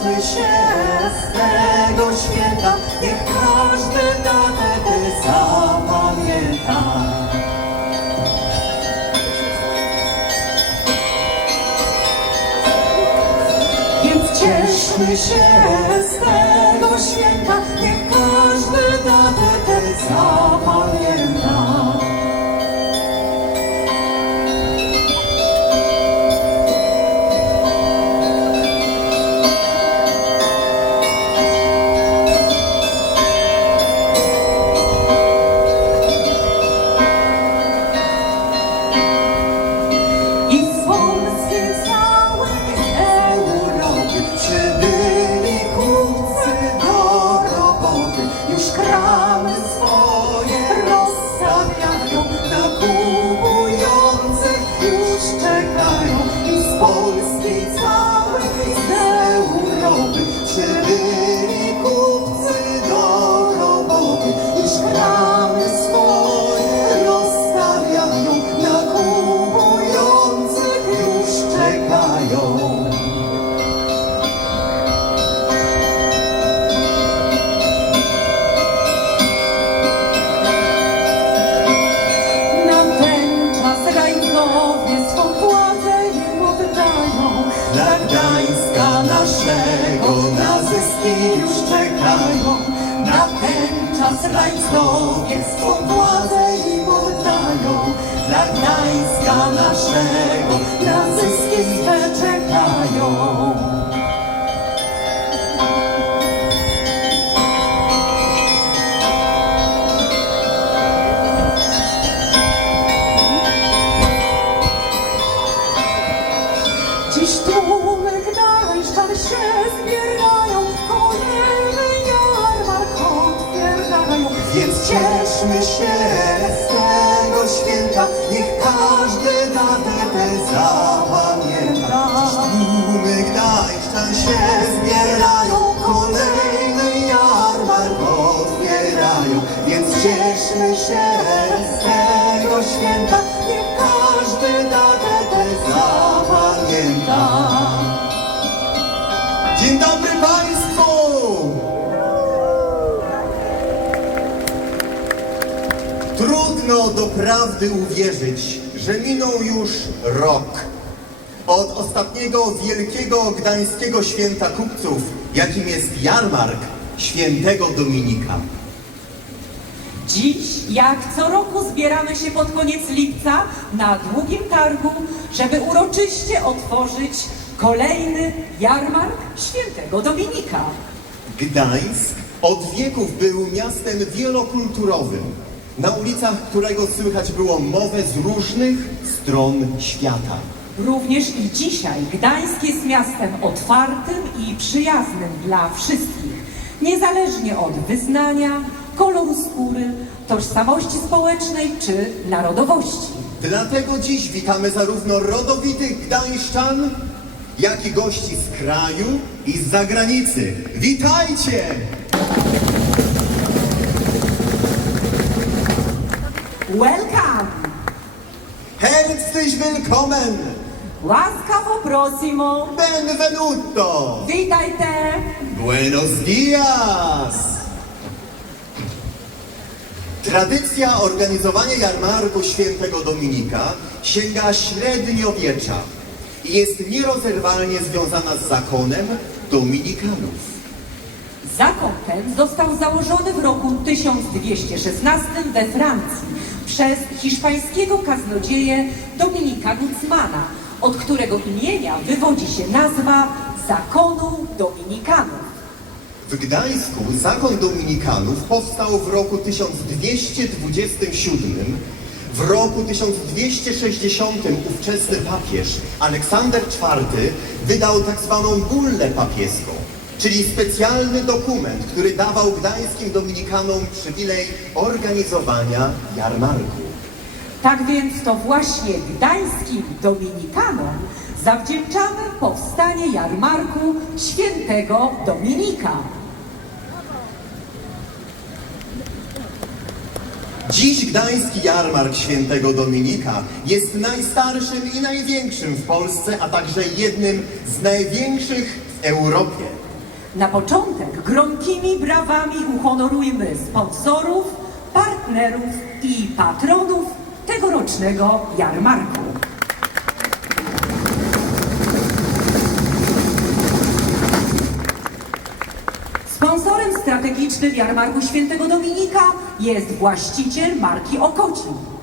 cieszmy się z tego święta, niech każdy datę tę zapamięta. Więc cieszmy się z tego czas rajcowie swą władzę im oddają. Dla Gdańska naszego na zyski swe czekają. Doprawdy uwierzyć, że minął już rok od ostatniego wielkiego gdańskiego święta kupców, jakim jest jarmark świętego Dominika. Dziś, jak co roku, zbieramy się pod koniec lipca na długim targu, żeby uroczyście otworzyć kolejny jarmark świętego Dominika. Gdańsk od wieków był miastem wielokulturowym, na ulicach którego słychać było mowę z różnych stron świata. Również i dzisiaj Gdańsk jest miastem otwartym i przyjaznym dla wszystkich, niezależnie od wyznania, koloru skóry, tożsamości społecznej czy narodowości. Dlatego dziś witamy zarówno rodowitych gdańszczan, jak i gości z kraju i z zagranicy. Witajcie! Welcome! Herzlich willkommen! Łaskawo prosimo! Benvenuto! Witajte! Buenos dias! Tradycja organizowania jarmarku świętego Dominika sięga średniowiecza i jest nierozerwalnie związana z zakonem Dominikanów. Zakon ten został założony w roku 1216 we Francji przez hiszpańskiego kaznodzieję Dominika Guzmana, od którego imienia wywodzi się nazwa Zakonu Dominikanów. W Gdańsku zakon Dominikanów powstał w roku 1227. W roku 1260 ówczesny papież Aleksander IV wydał tak zwaną bullę papieską, czyli specjalny dokument, który dawał gdańskim Dominikanom przywilej organizowania jarmarku. Tak więc to właśnie gdańskim Dominikanom zawdzięczamy powstanie jarmarku świętego Dominika. Dziś Gdański Jarmark Świętego Dominika jest najstarszym i największym w Polsce, a także jednym z największych w Europie. Na początek gromkimi brawami uhonorujmy sponsorów, partnerów i patronów tegorocznego jarmarku. Sponsorem strategicznym jarmarku Świętego Dominika jest właściciel marki Okocim.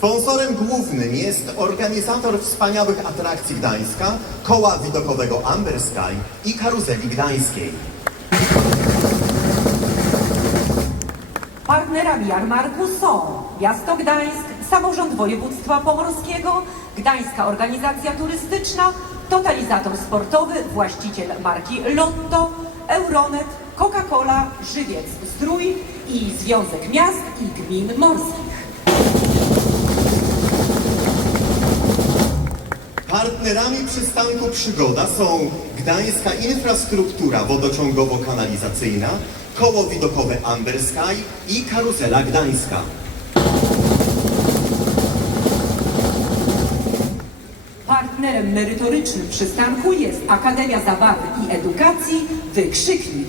Sponsorem głównym jest organizator wspaniałych atrakcji Gdańska, koła widokowego Amber Sky i karuzeli gdańskiej. Partnerami jarmarku są Miasto Gdańsk, Samorząd Województwa Pomorskiego, Gdańska Organizacja Turystyczna, Totalizator Sportowy, właściciel marki Lotto, Euronet, Coca-Cola, Żywiec Zdrój i Związek Miast i Gmin Morskich. Partnerami przystanku Przygoda są Gdańska Infrastruktura Wodociągowo-Kanalizacyjna, koło widokowe Amber Sky i karuzela gdańska. Partnerem merytorycznym przystanku jest Akademia Zabawy i Edukacji Wykrzyknik.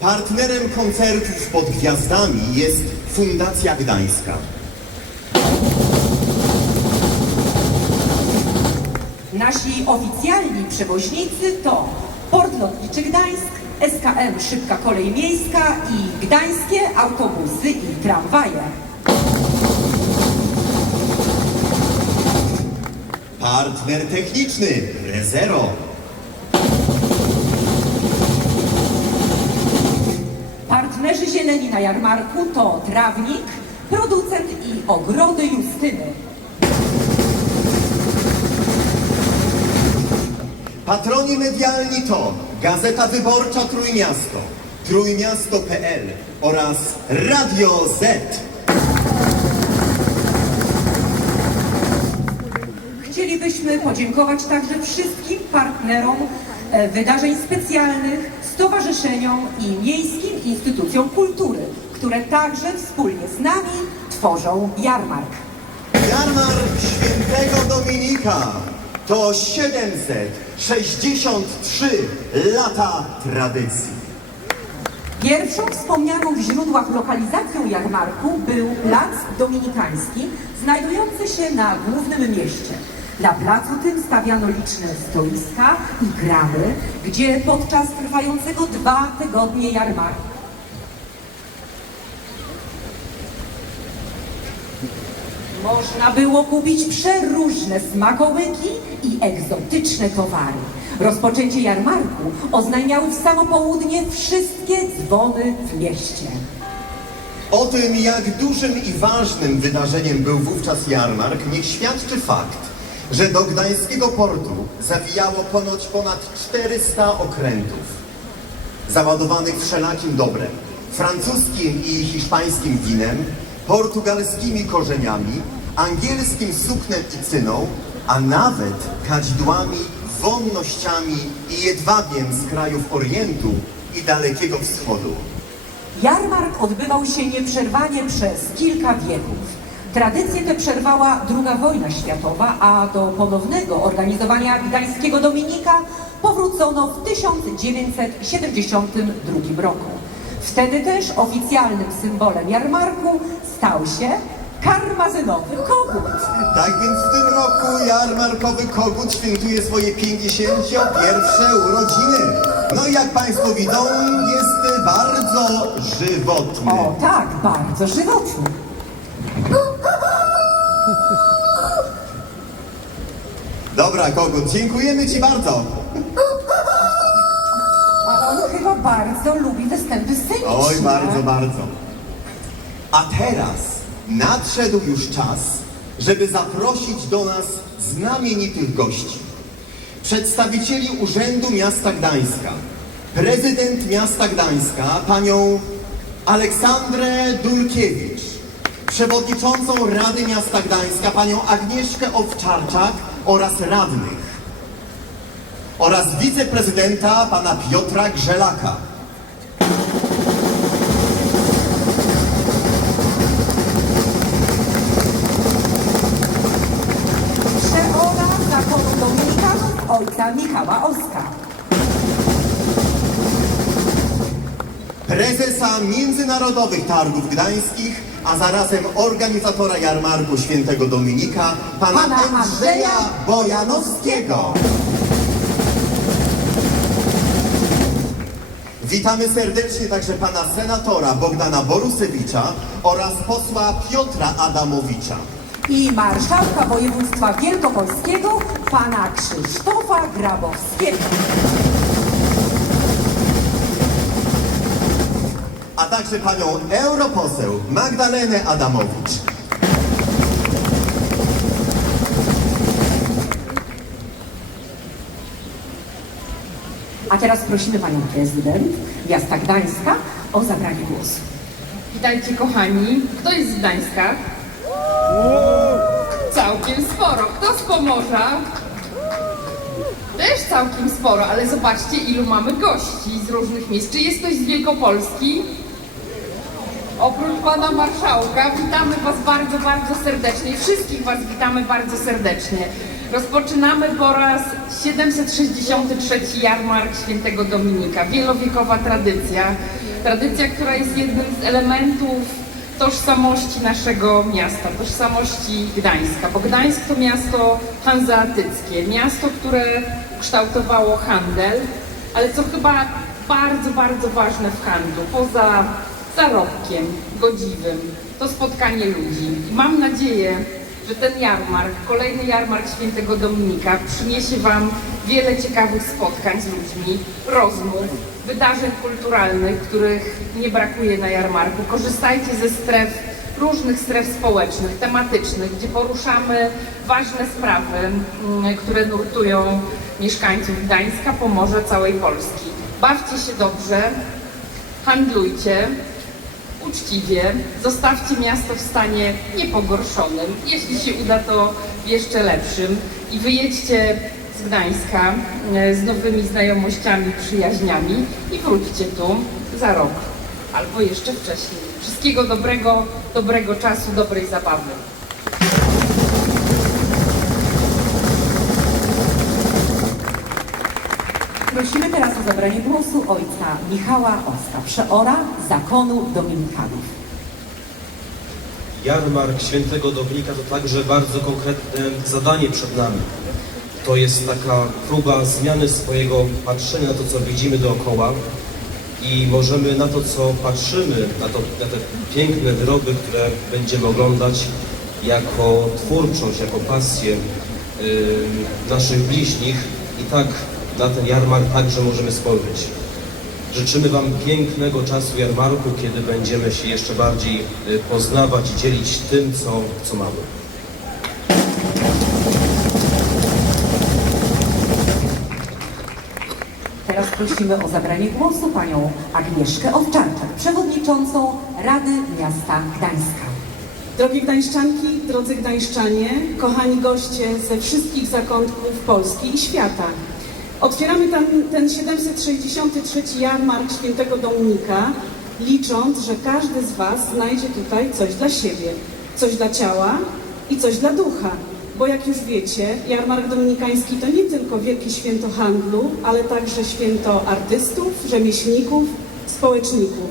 Partnerem koncertów pod gwiazdami jest Fundacja Gdańska. Nasi oficjalni przewoźnicy to Port Lotniczy Gdańsk, SKM Szybka Kolej Miejska i gdańskie autobusy i tramwaje. Partner techniczny Rezero. Partnerzy zieleni na jarmarku to Trawnik, producent i ogrody Justyny. Patroni medialni to Gazeta Wyborcza Trójmiasto, trójmiasto.pl oraz Radio Z. Chcielibyśmy podziękować także wszystkim partnerom e, wydarzeń specjalnych, stowarzyszeniom i miejskim instytucjom kultury, które także wspólnie z nami tworzą jarmark. Jarmark Świętego Dominika to 763 lata tradycji. Pierwszą wspomnianą w źródłach lokalizacją jarmarku był Plac Dominikański, znajdujący się na głównym mieście. Na placu tym stawiano liczne stoiska i gramy, gdzie podczas trwającego dwa tygodnie jarmarku Można było kupić przeróżne smakołyki i egzotyczne towary. Rozpoczęcie jarmarku oznajmiały w samo południe wszystkie dzwony w mieście. O tym, jak dużym i ważnym wydarzeniem był wówczas jarmark, niech świadczy fakt, że do gdańskiego portu zawijało ponoć ponad 400 okrętów, załadowanych wszelakim dobrem, francuskim i hiszpańskim winem, portugalskimi korzeniami, angielskim suknem i cyną, a nawet kadzidłami, wonnościami i jedwabiem z krajów Orientu i Dalekiego Wschodu. Jarmark odbywał się nieprzerwanie przez kilka wieków. Tradycję tę przerwała II wojna światowa, a do ponownego organizowania Gdańskiego Dominika powrócono w 1972 roku. Wtedy też oficjalnym symbolem jarmarku stał się karmazynowy kogut. Tak więc w tym roku jarmarkowy kogut świętuje swoje 51 urodziny. No i jak Państwo widzą, jest bardzo żywotny. O tak, bardzo żywotny. Dobra, kogut, dziękujemy Ci bardzo. A on chyba bardzo lubi występy sceniczne. Oj, bardzo, bardzo. A teraz nadszedł już czas, żeby zaprosić do nas znamienitych gości. Przedstawicieli Urzędu Miasta Gdańska, prezydent Miasta Gdańska, panią Aleksandrę Dulkiewicz, przewodniczącą Rady Miasta Gdańska, panią Agnieszkę Owczarczak oraz radnych. oraz wiceprezydenta pana Piotra Grzelaka. Ojca Michała Oska. prezesa Międzynarodowych Targów Gdańskich, a zarazem organizatora jarmarku Świętego Dominika, pana, Pana Andrzeja Andrzeja Bojanowskiego. Witamy serdecznie także pana senatora Bogdana Borusewicza oraz posła Piotra Adamowicza. I marszałka województwa wielkopolskiego pana Krzysztofa Grabowskiego. a także panią europoseł Magdalenę Adamowicz. A teraz prosimy panią prezydent miasta Gdańska o zabranie głosu. Witajcie kochani. Kto jest z Gdańska? Całkiem sporo. Kto z Pomorza? Też całkiem sporo, ale zobaczcie ilu mamy gości z różnych miejsc. Czy jest ktoś z Wielkopolski? Oprócz pana marszałka witamy was bardzo, bardzo serdecznie. Wszystkich was witamy bardzo serdecznie. Rozpoczynamy po raz 763 jarmark Świętego Dominika. Wielowiekowa tradycja. Tradycja, która jest jednym z elementów tożsamości naszego miasta, tożsamości Gdańska. Bo Gdańsk to miasto hanzeatyckie, miasto, które kształtowało handel, ale co chyba bardzo, bardzo ważne w handlu, poza zarobkiem godziwym, to spotkanie ludzi. I mam nadzieję, że ten jarmark, kolejny jarmark Świętego Dominika przyniesie Wam wiele ciekawych spotkań z ludźmi, rozmów, wydarzeń kulturalnych, których nie brakuje na jarmarku. Korzystajcie ze stref, różnych stref społecznych, tematycznych, gdzie poruszamy ważne sprawy, mm, które nurtują mieszkańców Gdańska, Pomorza, całej Polski. Bawcie się dobrze, handlujcie, uczciwie, zostawcie miasto w stanie niepogorszonym, jeśli się uda to jeszcze lepszym i wyjedźcie z Gdańska e, z nowymi znajomościami, przyjaźniami i wróćcie tu za rok albo jeszcze wcześniej. Wszystkiego dobrego, dobrego czasu, dobrej zabawy. Prosimy teraz o zabranie głosu ojca Michała Oska, przeora zakonu dominikanów. Jarmark Świętego Dominika to także bardzo konkretne zadanie przed nami. To jest taka próba zmiany swojego patrzenia na to, co widzimy dookoła i możemy na to, co patrzymy, na, to, na te piękne wyroby, które będziemy oglądać jako twórczość, jako pasję yy, naszych bliźnich i tak na ten jarmark także możemy spojrzeć. Życzymy Wam pięknego czasu jarmarku, kiedy będziemy się jeszcze bardziej y, poznawać i dzielić tym, co, co mamy. Teraz prosimy o zabranie głosu panią Agnieszkę Owczarczak, przewodniczącą Rady Miasta Gdańska. Drogie Gdańszczanki, drodzy Gdańszczanie, kochani goście ze wszystkich zakątków Polski i świata. Otwieramy ten, ten 763 jarmark Świętego Dominika, licząc, że każdy z Was znajdzie tutaj coś dla siebie, coś dla ciała i coś dla ducha. Bo jak już wiecie, jarmark dominikański to nie tylko wielkie święto handlu, ale także święto artystów, rzemieślników, społeczników.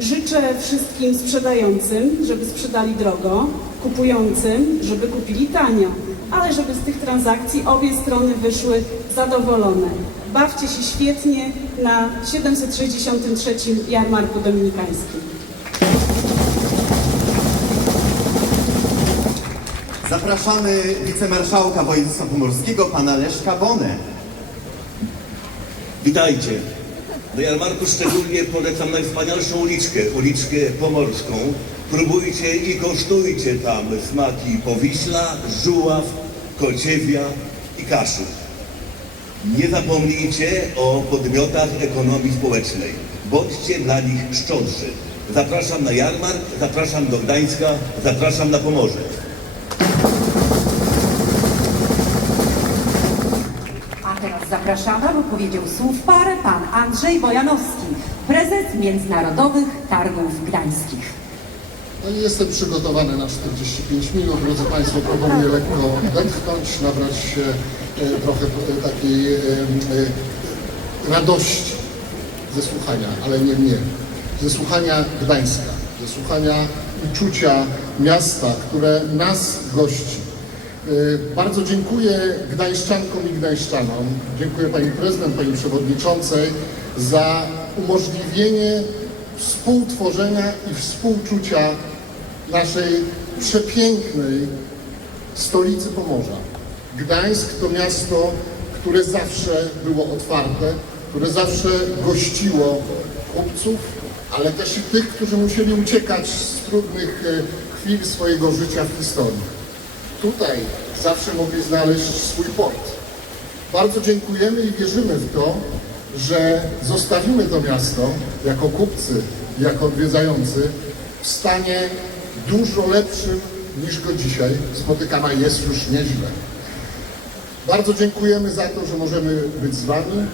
Życzę wszystkim sprzedającym, żeby sprzedali drogo, kupującym, żeby kupili tanio, ale żeby z tych transakcji obie strony wyszły zadowolone. Bawcie się świetnie na 763 Jarmarku Dominikańskim. Zapraszamy wicemarszałka województwa pomorskiego, pana Leszka Bonę. Witajcie. Do jarmarku szczególnie polecam najwspanialszą uliczkę, uliczkę pomorską. Próbujcie i kosztujcie tam smaki Powiśla, Żuław, Kociewia i Kaszub. Nie zapomnijcie o podmiotach ekonomii społecznej. Bądźcie dla nich szczodrzy. Zapraszam na jarmark, zapraszam do Gdańska, zapraszam na Pomorze. A teraz zapraszamy aby powiedział słów parę pan Andrzej Bojanowski, prezes Międzynarodowych Targów Gdańskich. No i jestem przygotowany na 45 minut. Drodzy Państwo, proponuję lekko odetchnąć, nabrać się e, trochę e, takiej e, radości ze słuchania, ale nie mnie, ze słuchania Gdańska, ze słuchania uczucia miasta, które nas gości. Bardzo dziękuję Gdańszczankom i Gdańszczanom. Dziękuję Pani Prezydent, Pani Przewodniczącej za umożliwienie współtworzenia i współczucia naszej przepięknej stolicy Pomorza. Gdańsk to miasto, które zawsze było otwarte, które zawsze gościło kupców, ale też i tych, którzy musieli uciekać z trudnych e, chwil swojego życia w historii. Tutaj zawsze mogli znaleźć swój port. Bardzo dziękujemy i wierzymy w to, że zostawimy to miasto jako kupcy, jako odwiedzający w stanie dużo lepszym niż go dzisiaj. Spotykana jest już nieźle. Bardzo dziękujemy za to, że możemy być z Wami.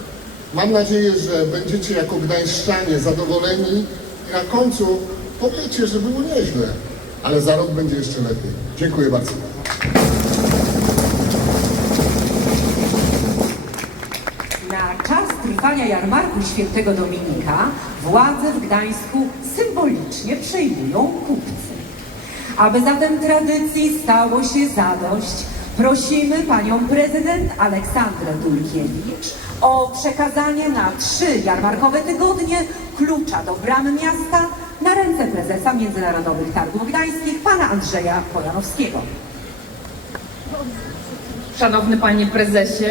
Mam nadzieję, że będziecie jako gdańszczanie zadowoleni i na końcu powiecie, że było nieźle, ale za rok będzie jeszcze lepiej. Dziękuję bardzo. Na czas trwania jarmarku świętego Dominika władze w Gdańsku symbolicznie przejmują kupcy. Aby zatem tradycji stało się zadość, prosimy panią prezydent Aleksandrę Dulkiewicz o przekazanie na trzy jarmarkowe tygodnie klucza do bramy miasta na ręce prezesa Międzynarodowych Targów Gdańskich, pana Andrzeja Pojanowskiego. Szanowny panie prezesie,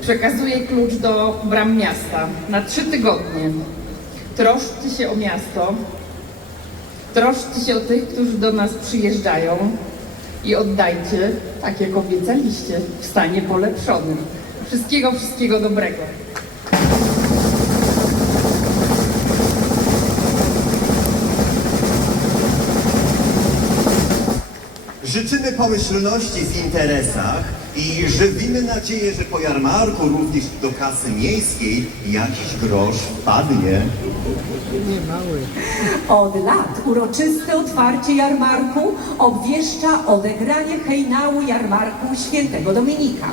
przekazuję klucz do bram miasta na trzy tygodnie. Troszczcie się o miasto, troszczcie się o tych, którzy do nas przyjeżdżają i oddajcie, tak jak obiecaliście, w stanie polepszonym. Wszystkiego, wszystkiego dobrego. Życzymy pomyślności w interesach i żywimy nadzieję, że po jarmarku również do kasy miejskiej jakiś grosz wpadnie. Od lat uroczyste otwarcie jarmarku obwieszcza odegranie hejnału jarmarku świętego Dominika.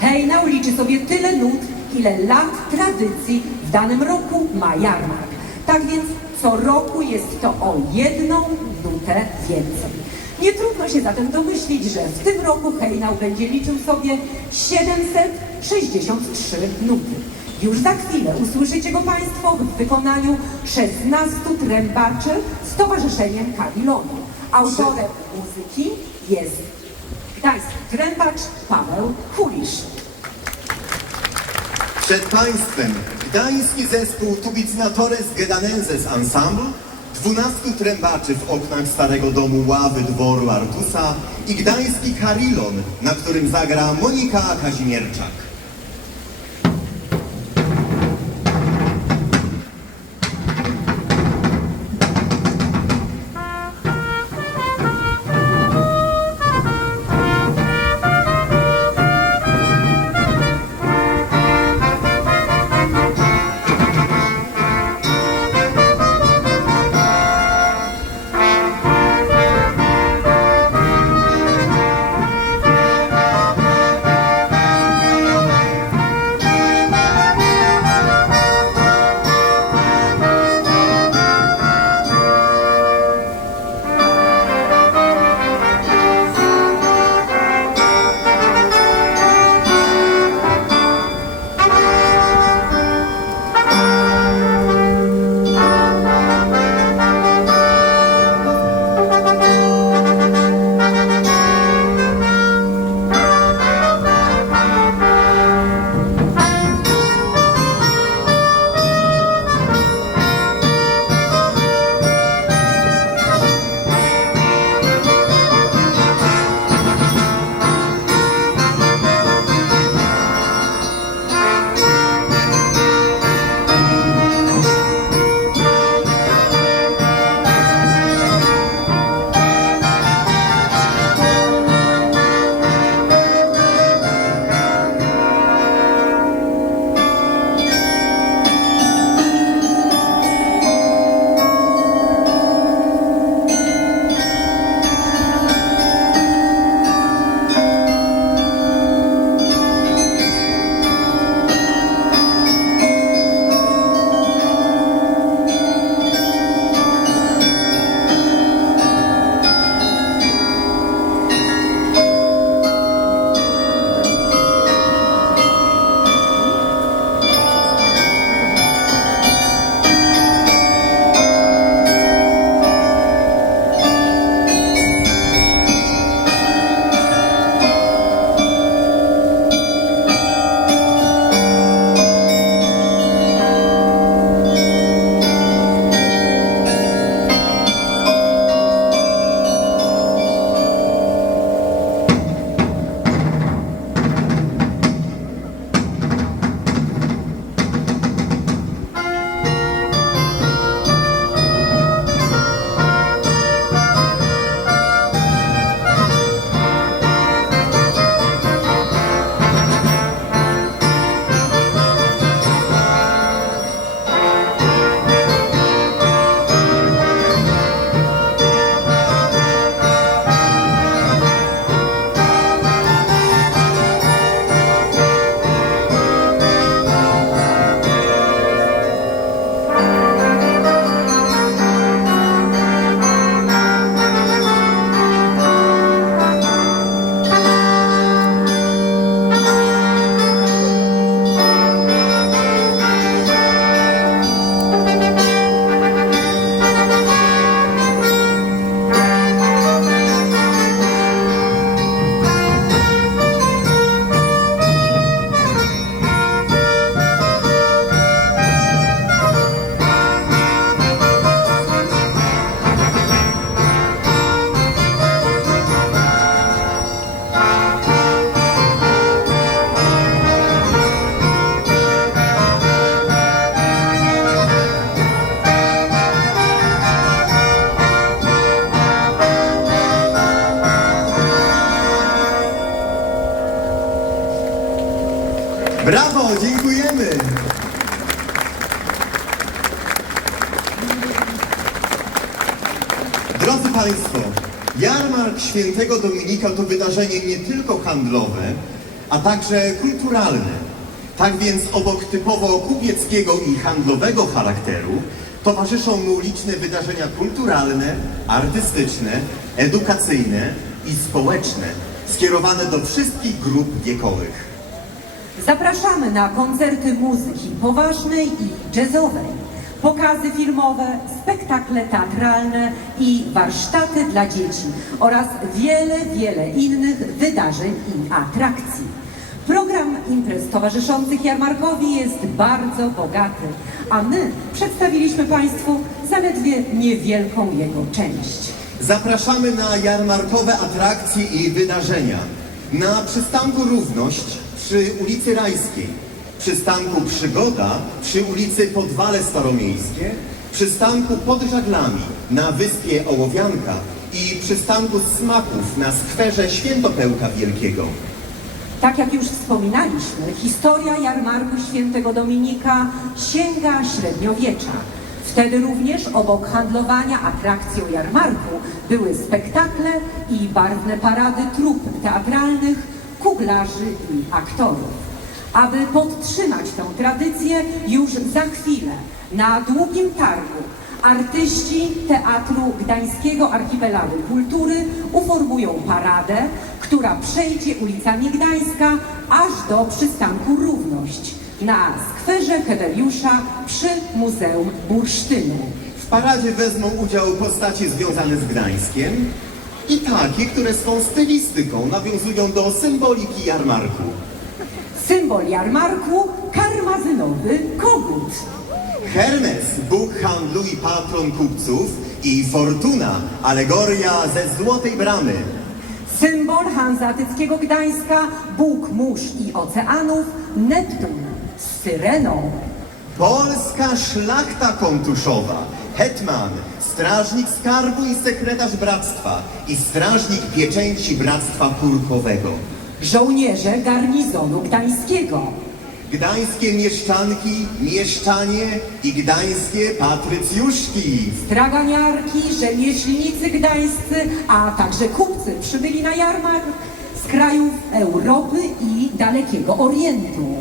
Hejnał liczy sobie tyle nut, ile lat tradycji w danym roku ma jarmark. Tak więc co roku jest to o jedną nutę więcej. Nie trudno się zatem domyślić, że w tym roku hejnał będzie liczył sobie 763 nuty. Już za chwilę usłyszycie go Państwo w wykonaniu 16 trębaczy z Towarzyszeniem Kabilonu. Autorem muzyki jest gdański trębacz Paweł Kulisz. Przed Państwem gdański zespół Tubicnatores Gedanenses Ensemble, 12 trębaczy w oknach starego domu ławy dworu Artusa i gdański Karilon, na którym zagra Monika Kazimierczak. Świętego Dominika to wydarzenie nie tylko handlowe, a także kulturalne. Tak więc obok typowo kupieckiego i handlowego charakteru towarzyszą mu liczne wydarzenia kulturalne, artystyczne, edukacyjne i społeczne, skierowane do wszystkich grup wiekowych. Zapraszamy na koncerty muzyki poważnej i jazzowej, pokazy filmowe, spektakle teatralne i warsztaty dla dzieci oraz wiele, wiele innych wydarzeń i atrakcji. Program imprez towarzyszących jarmarkowi jest bardzo bogaty, a my przedstawiliśmy Państwu zaledwie niewielką jego część. Zapraszamy na jarmarkowe atrakcje i wydarzenia. Na przystanku Równość przy ulicy Rajskiej, przystanku Przygoda przy ulicy Podwale Staromiejskie, przystanku pod Żaglami na wyspie Ołowianka i przystanku Smaków na skwerze Świętopełka Wielkiego. Tak jak już wspominaliśmy, historia jarmarku świętego Dominika sięga średniowiecza. Wtedy również obok handlowania atrakcją jarmarku były spektakle i barwne parady trup teatralnych, kuglarzy i aktorów. Aby podtrzymać tę tradycję, już za chwilę na długim targu artyści Teatru Gdańskiego Archipelagu Kultury uformują paradę, która przejdzie ulicami Gdańska aż do przystanku Równość na skwerze Hederiusza przy Muzeum Bursztynu. W paradzie wezmą udział postacie związane z Gdańskiem i takie, które swą stylistyką nawiązują do symboliki jarmarku. Symbol jarmarku karmazynowy kogut. Hermes, bóg handlu i patron kupców i Fortuna, alegoria ze Złotej Bramy. Symbol hanzatyckiego Gdańska, Bóg mórz i oceanów, Neptun z syreną. Polska szlachta kontuszowa, hetman, strażnik skarbu i sekretarz bractwa i strażnik pieczęci bractwa purpowego. Żołnierze garnizonu gdańskiego. Gdańskie mieszczanki, mieszczanie i gdańskie patrycjuszki. Straganiarki, rzemieślnicy gdańscy, a także kupcy przybyli na jarmark z krajów Europy i dalekiego Orientu.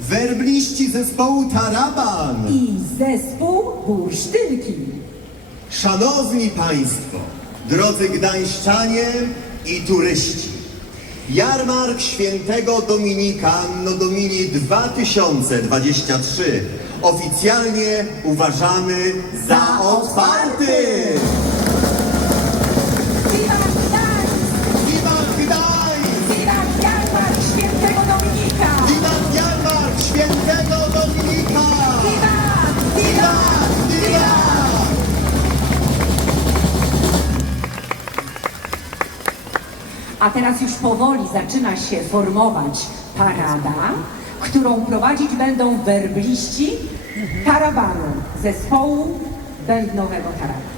Werbliści zespołu Taraban. I zespół bursztynki. Szanowni Państwo, drodzy gdańszczanie i turyści, Jarmark Świętego Dominika Anno Domini 2023 oficjalnie uważamy za otwarty! A teraz już powoli zaczyna się formować parada, którą prowadzić będą werbliści karawanu zespołu bębnowego tarana.